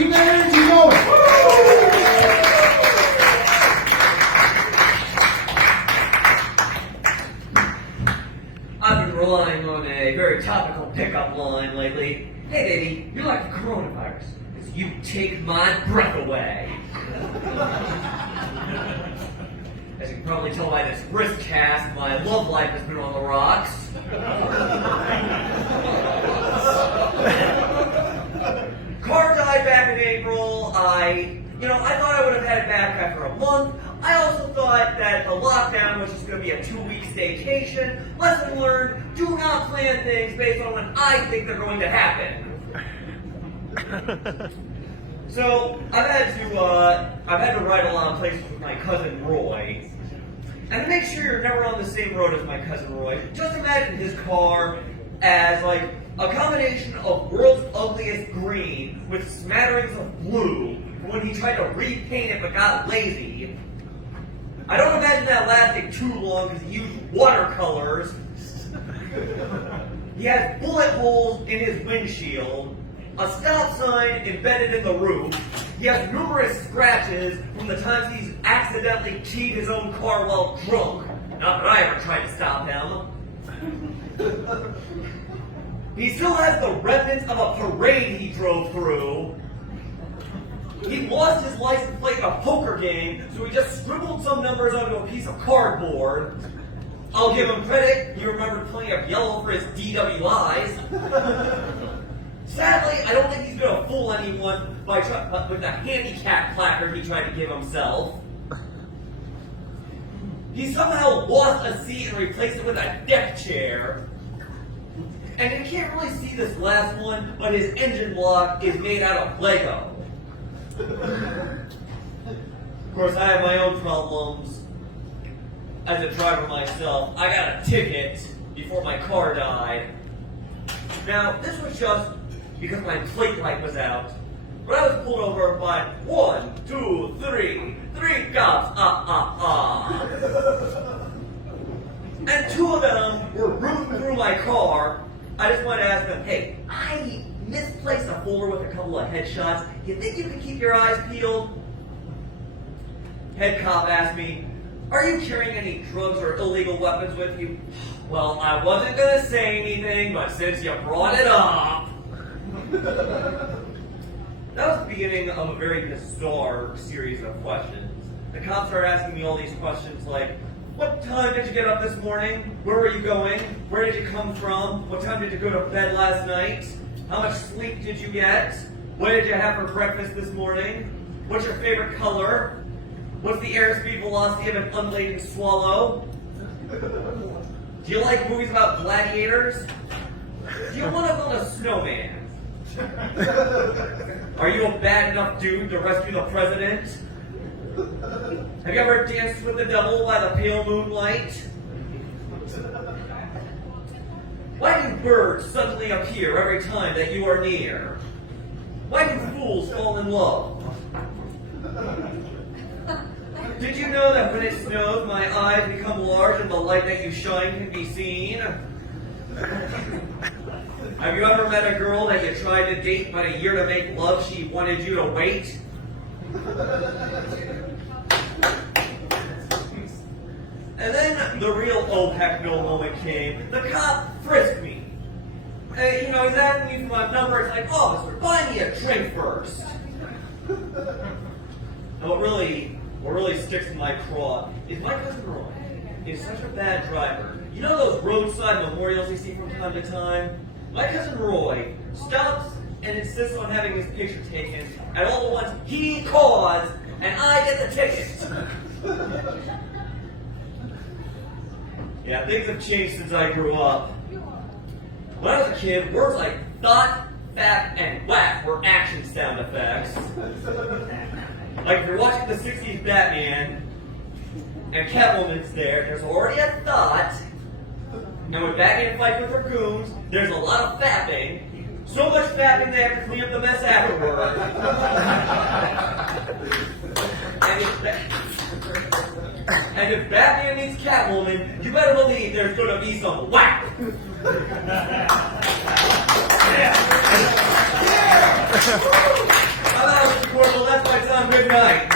keep that energy going. I've been relying on a very topical pickup line lately. Hey baby, you're like the coronavirus, because you take my breath away. As you can probably tell by this wrist cast, my love life has been on the rocks. Car died back in April. I thought I would have had it back after a month. I also thought that the lockdown was just going to be a 2-week staycation. Lesson learned, do not plan things based on when I think they're going to happen. So, I've had to ride a lot of places with my cousin Roy. And to make sure you're never on the same road as my cousin Roy, just imagine his car as like a combination of world's ugliest green with smatterings of blue when he tried to repaint it but got lazy. I don't imagine that lasting too long because he used watercolors. He has bullet holes in his windshield, a stop sign embedded in the roof. He has numerous scratches from the times he's accidentally keyed his own car while drunk. Not that I ever tried to stop him. He still has the remnants of a parade he drove through. He lost his license plate in a poker game, so he just scribbled some numbers onto a piece of cardboard. I'll give him credit, he remembered plenty of yellow for his DWIs. Sadly, I don't think he's going to fool anyone with the handicap placard he tried to give himself. He somehow lost a seat and replaced it with a deck chair. And you can't really see this last one, but his engine block is made out of Lego. Of course, I have my own problems. As a driver myself, I got a ticket before my car died. Now, this was just because my plate light was out. But I was pulled over by 1, 2, 3 cops, And 2 of them were rooting through my car. I just wanted to ask them, hey, I misplaced a folder with a couple of headshots. You think you can keep your eyes peeled? Head cop asked me, are you carrying any drugs or illegal weapons with you? Well, I wasn't going to say anything, but since you brought it up. That was the beginning of a very bizarre series of questions. The cops started asking me all these questions like, what time did you get up this morning? Where were you going? Where did you come from? What time did you go to bed last night? How much sleep did you get? What did you have for breakfast this morning? What's your favorite color? What's the airspeed velocity of an unladen swallow? Do you like movies about gladiators? Do you want to build a snowman? Are you a bad enough dude to rescue the president? Have you ever danced with the devil by the pale moonlight? Why do birds suddenly appear every time that you are near? Why do fools fall in love? Did you know that when it snows, my eyes become large and the light that you shine can be seen? Have you ever met a girl that you tried to date, but a year to make love, she wanted you to wait? And then the real oh heck no moment came. The cop frisked me. He's asking me for my number. It's like, officer, buy me a drink first. And what really sticks in my craw is my cousin Roy is such a bad driver. You know those roadside memorials you see from time to time? My cousin Roy stops and insists on having his picture taken at all the ones he caused, and I get the ticket. Yeah, things have changed since I grew up. When I was a kid, words like thought, fact, and whack were action sound effects. Like if you're watching the 60s Batman, and Catwoman's there's already a thought, and when Batman fights with her goons, there's a lot of fapping. So much fapping they have to clean up the mess afterward. And if Batman meets Catwoman, you better believe there's going to be some whack. Yeah. everyone. Good night.